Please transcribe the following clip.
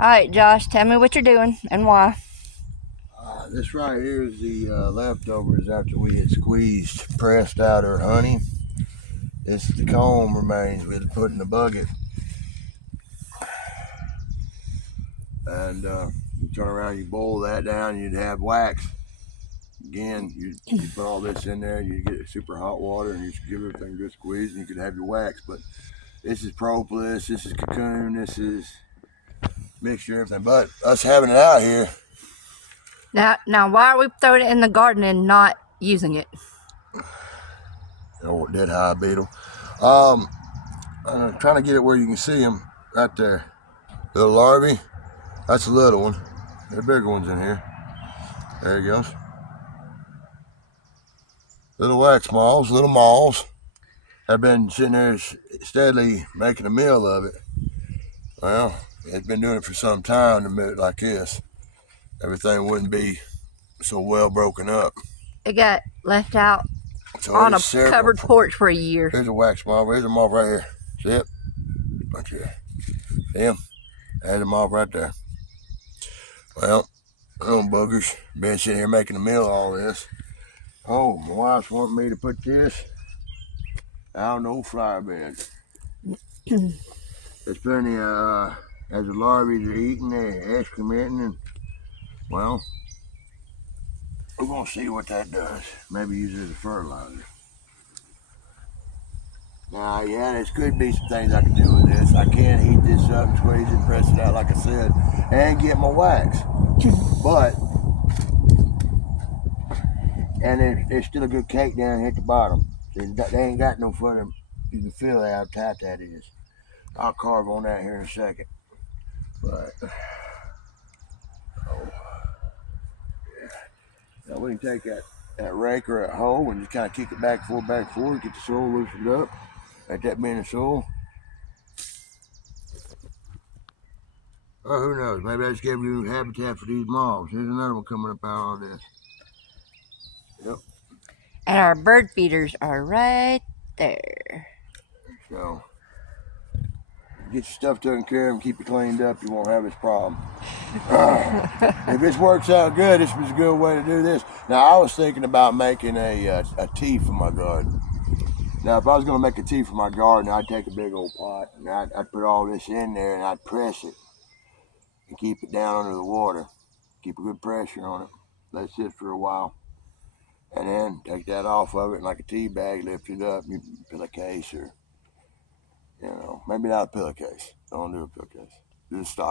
All right, Josh, tell me what you're doing and why. This right here is the leftovers after we had pressed out our honey. This is the comb remains we had put in the bucket. And you turn around, you boil that down, you'd have wax. Again, you put all this in there, you get super hot water, and you give everything a good squeeze, and you could have your wax. But this is propolis, this is cocoon, this is mixture, everything. But us having it out here. Now, why are we throwing it in the garden and not using it? Oh, dead high beetle. I'm trying to get it where you can see them right there. Little larvae. That's a little one. There are bigger ones in here. There he goes. Little wax moths, little moths. Have been sitting there steadily making a meal of it. Well, it's been doing it for some time to move it like this. Everything wouldn't be so well broken up. It got left out So on a covered porch for a year. Here's a wax moth. Here's a moth right here. See it? Right here. See him? There's a moth right there. Well, little boogers. Been sitting here making a meal of all this. Oh, my wife's wanting me to put this out in the old flower bed. There's plenty of, as the larvae are eating, they're excrementing, and, well, we're going to see what that does. Maybe use it as a fertilizer. Now, yeah, there could be some things I can do with this. I can heat this up and squeeze it and press it out, like I said, and get my wax. But, and there's still a good cake down here at the bottom. They ain't got no further. You can feel how tight that is. I'll carve on that here in a second. But, oh, yeah. Now we can take that rake or a hoe and just kind of kick it back and forth, get the soil loosened up. Let that be in the soil. Oh, who knows? Maybe I just gave you habitat for these moths. Here's another one coming up out of this. Yep. And our bird feeders are right there. So, get your stuff taken care of and keep it cleaned up, you won't have this problem. If this works out good, this was a good way to do this. Now, I was thinking about making a tea for my garden. Now, if I was going to make a tea for my garden, I'd take a big old pot and I'd put all this in there and I'd press it and keep it down under the water. Keep a good pressure on it. Let it sit for a while. And then take that off of it and like a tea bag, lift it up, you pillowcase or, maybe not a pillowcase. Don't do a pillowcase. Do a stock.